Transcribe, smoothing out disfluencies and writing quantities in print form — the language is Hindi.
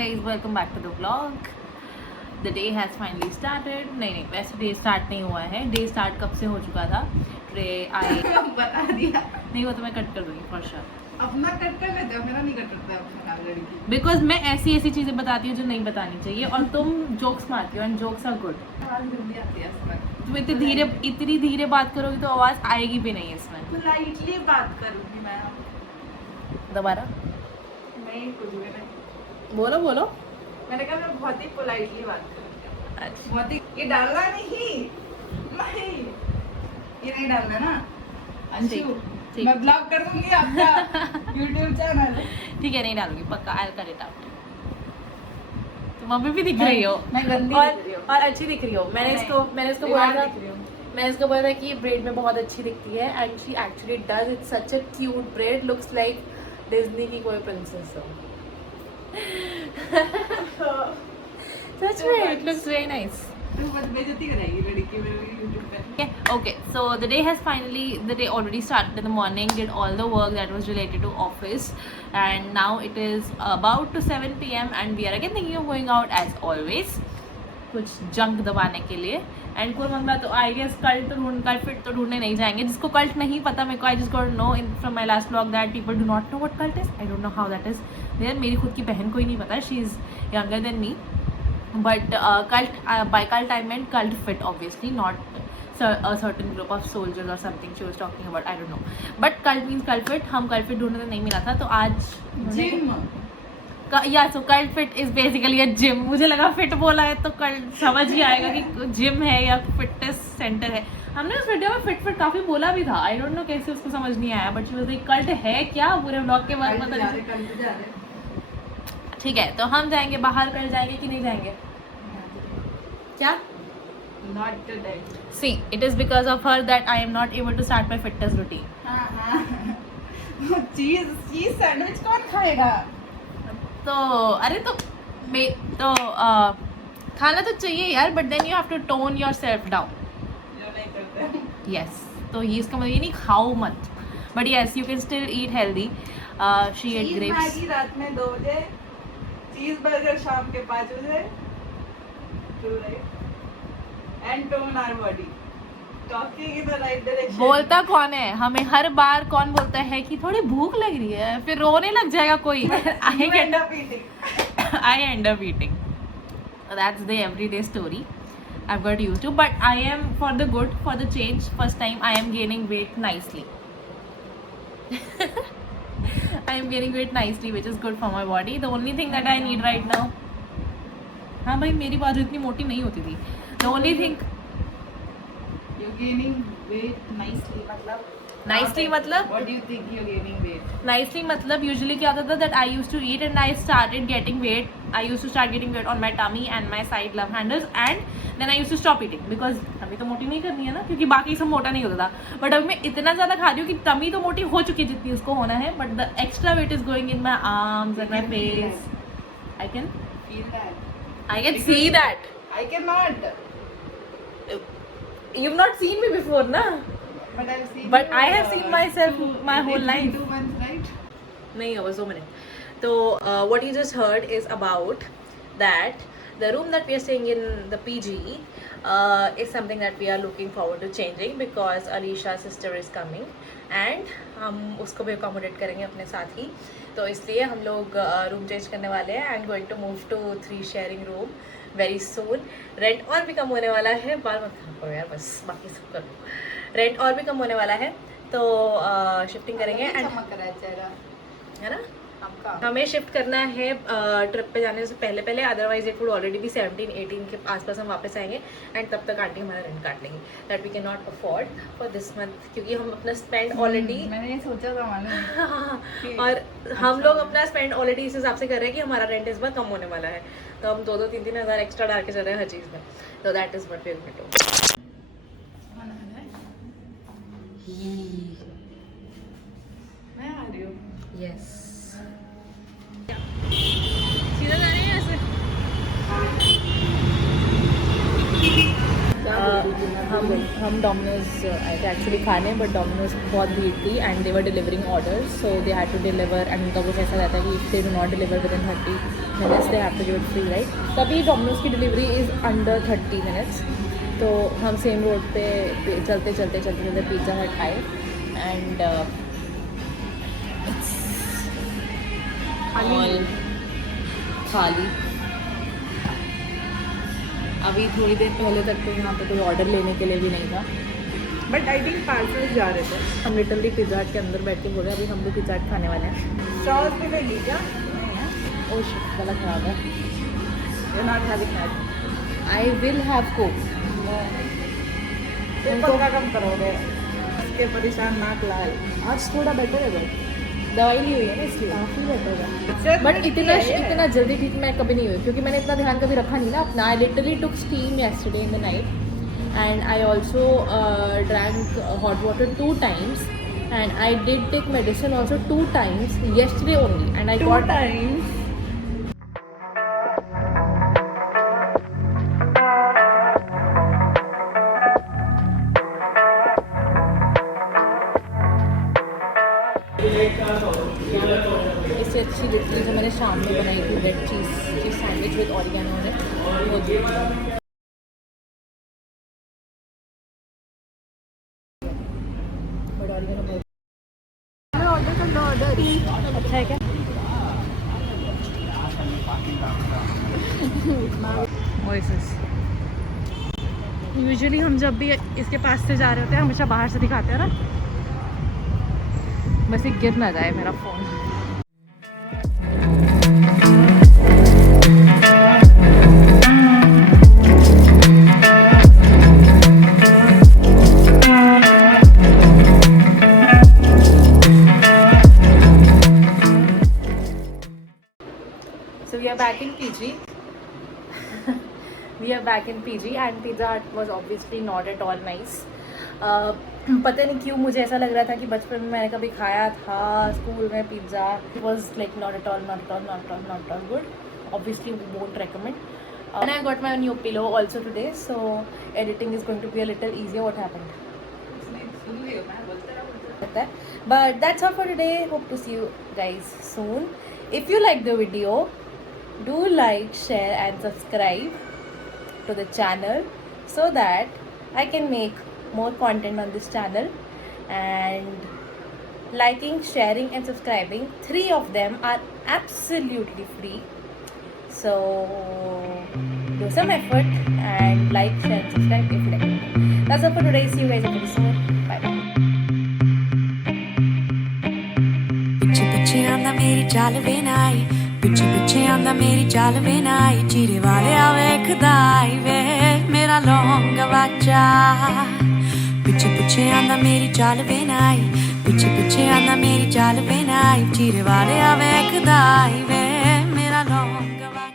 guys, welcome back to the vlog. The day has finally started. नहीं वैसे डे स्टार्ट नहीं हुआ है. डे स्टार्ट कब से हो चुका था. Today I बता दिया. नहीं वो तो मैं कट कर दूंगी for sure. अपना कट कर लेते हो, मेरा नहीं कट करता अपना लड़की. Because मैं ऐसी चीजें बताती हूँ जो नहीं बतानी चाहिए और तुम जोक्स मारती हो and jokes are good. आवाज गंदी आती है इसमें. तुम इतनी धीरे बात करोगी तो आवाज आएगी भी नहीं इसमें. लाइटली बात करूंगी मैं. दोबारा नहीं कुछ भी नहीं. बोलो. मैंने कहा मैं बहुत ही पोलाइटली बात करूंगी. अच्छा बहुत ही ये डालना नहीं. ये नहीं डालना ना. अंशु ठीक. मैं ब्लॉग कर दूंगी आपका YouTube चैनल. ठीक है नहीं डालूंगी पक्का. I'll cut it out. तुम अभी भी दिख रही हो मैं गंदी और दिख रही हूँ. और अच्छी दिख रही हो. मैंने इसको बोला था कि ये ब्रेड में बहुत अच्छी दिखती है and she actually does. It's such a cute bread. Looks like Disney की कोई प्रिंसेस हो. सच में इट लुक्स वेरी नाइस. तू बस बेइज्जती कराएगी लड़की मेरे YouTube पे. Okay, so the day already started in the morning, did all the work that was related to office, and now it is about to 7 p.m. and we are again thinking of going out as always. कुछ जंक दबाने के लिए. एंड कोई मंगला तो आई गेस कल्ट फिट तो ढूंढने नहीं जाएंगे. जिसको कल्ट नहीं पता मेरे को, I just got no in from my last vlog that people do not know what cult is. I don't know how that is. मेरी खुद की बहन को ही नहीं पता. She is younger than me. But cult by cult I meant cult fit, obviously not a certain group of soldiers or something she was talking about. I don't know, but cult means cult fit. हम cult fit ढूंढने नहीं मिला था तो आज जिम. या सो cult fit is basically a gym. मुझे लगा fit बोला है तो cult समझ ही आएगा कि जिम है या फिटनेस सेंटर है. हमने उस वीडियो में फिट काफी बोला भी था. आई डोंट नो कैसे उसको समझ नहीं आया. But she was like cult है क्या. पूरे ब्लॉग के बाद पता नहीं. ठीक है तो हम जाएंगे बाहर. कर जाएंगे कि नहीं जाएंगे क्या. Not today. See, it is because of her that I am not able to start my fitness routine. Cheese sandwich कौन खाएगा. तो अरे तो खाना तो चाहिए यार. But then you have to tone yourself down. Yes तो ये इसका मतलब ये नहीं खाओ मत. But yes you can still eat healthy. She ate grapes. Maggi रात में 2 बजे. चीज बर्गर शाम के 5 बजे. And tone our body. Talking in the right direction. बोलता कौन है हमें हर बार. कौन बोलता है कि थोड़ी भूख लग रही है फिर रोने लग जाएगा कोई. You end up eating. I end up eating. That's the everyday story I've got used to. But I am for the good, for the change. First time I am gaining weight nicely. I am gaining weight nicely, which is good for my body. The only thing that I need right now. हाँ भाई मेरी बाजू इतनी मोटी नहीं होती थी. The only thing. You're gaining weight nicely. Nicely मतलब. What do you think you're gaining weight? Nicely मतलब usually क्या होता था that I used to eat and I started getting weight. I used to start getting weight on my tummy and my side love handles and then I used to stop eating because tummy तो मोटी नहीं करनी है ना क्योंकि बाकी सब मोटा नहीं होता था. But अब मैं इतना ज़्यादा खा रही हूँ कि tummy तो मोटी हो चुकी है जितनी उसको होना है. But the extra weight is going in my arms and my face. I can Feel that. I can see that. I cannot. You've not seen me before, na? But I've seen. But you, I have seen myself my whole life. 2 months, right? नहीं it was 2 minutes. So what you just heard is about that the room that we are staying in, the PG, is something that we are looking forward to changing because Alisha's sister is coming and हम उसको भी accommodate करेंगे अपने साथ ही. तो इसलिए हम लोग रूम चेंज करने वाले हैं and going to move to 3 sharing room very soon. Rent और भी कम होने वाला है. बाल मत करो यार बस बाकी सब करो. रेंट और भी कम होने वाला है तो शिफ्टिंग करेंगे एंड है ना. हमें शिफ्ट करना है ट्रिप पे जाने से पहले. अदरवाइज इट वुड ऑलरेडी भी 17-18 के आसपास हम वापस आएंगे एंड तब तक आंटी हमारा रेंट काट लेंगे. That we can not afford for this month क्योंकि हम अपना स्पेंड ऑलरेडी. मैंने ये सोचा था मालूम. और हम लोग अपना स्पेंड ऑलरेडी इस हिसाब से कर रहे हैं कि हमारा रेंट इस बार कम होने वाला है. तो हम 2-3 हज़ार एक्स्ट्रा डाल के चल रहे हैं हर चीज़ में. तो that is what we will do. मैं आ रही हूँ. यस सीधा जाने हैं ऐसे. हम हम डोमिनोज आए थे एक्चुअली खाने, बट डोमिनोज बहुत भीड़ थी and they were delivering orders, so they had to deliver and उनका कुछ ऐसा रहता है कि if they do not deliver within 30 minutes they have to give it free, right? तभी डोमिनोज की डिलीवरी इज़ अंडर 30 मिनट्स. तो हम सेम रोड पे चलते चलते पिज़्ज़ा हट आए एंड खाली. अभी थोड़ी देर पहले तक तो यहाँ पे कोई ऑर्डर लेने के लिए भी नहीं था. बट आई थिंक पार्सल जा रहे थे. हम लिटरली पिज़्ज़ा हट के अंदर बैठ के बोल रहे हैं अभी हम भी पिज़्ज़ा हट खाने वाले हैं. सॉस भी लेगी क्या? नहीं है. ओह शिट, गला खराब है. You're not having that. I will have Coke. ऊपर का कम करोगे. उसके परेशान नाक लाल. आज थोड़ा बेटर है भाई, दवाई ली हुई है ना इसलिए काफ़ी बेटर है. Sir, बट इतना है ये. इतना जल्दी ठीक मैं कभी नहीं हुई, क्योंकि मैंने इतना ध्यान कभी रखा नहीं ना अपना. I literally took steam yesterday in the night and I also drank hot water 2 times and I did take medicine also 2 times yesterday only and I 2 got times. इससे अच्छी लिटरली जो मैंने शाम में बनाई थी red cheese sandwich with oregano on it, वो थी. बट ऑरिगेनो बहुत ऑर्डर कर लो. ऑर्डर अच्छा है क्या? यूजुअली हम जब भी इसके पास से जा रहे होते हैं हमेशा बाहर से दिखाते हैं ना, बस ये गिर ना जाए मेरा phone. So we are back in PG. We are back in PG and Pizza Hut was obviously not at all nice. पता नहीं क्यों मुझे ऐसा लग रहा था कि बचपन में मैंने कभी खाया था स्कूल में pizza. It was like not at all good. Obviously we won't recommend. And I got my new pillow also today, so editing is going to be a little easier. What happened? But that's all for today. Hope to see you guys soon. If you like the video, do like, share and subscribe to the channel so that I can make more content on this channel. And liking, sharing and subscribing, 3 of them are absolutely free. So do some effort and like, share and subscribe if you like it. That's all for today. See you guys again soon. Bye bye. ਪਿੱਛੇ ਪਿੱਛੇ ਆਂਦਾ ਮੇਰੀ ਚਾਲ ਵੇ ਨਾਈ, ਪਿੱਛੇ ਪਿੱਛੇ ਆਂਦਾ ਮੇਰੀ ਚਾਲ ਵੇ ਨਾਈ, ਚੀਰੇ ਵਾਲਿਆ ਵੇਖਦਾ ਈ ਵੇ ਮੇਰਾ ਲੌਂਗ ਵਾਚਾ. ਪਿੱਛੇ ਪਿੱਛੇ ਆਂਦਾ ਮੇਰੀ ਚਾਲ ਵੇ ਨਾਈ, ਪਿੱਛੇ ਪਿੱਛੇ ਆਂਦਾ ਮੇਰੀ ਚਾਲ ਵੇ ਨਾਈ, ਚੀਰੇ ਵਾਲਿਆ ਵੇਖਦਾ ਈ ਵੇ ਮੇਰਾ ਲੌਂਗ ਵਾਚਾ.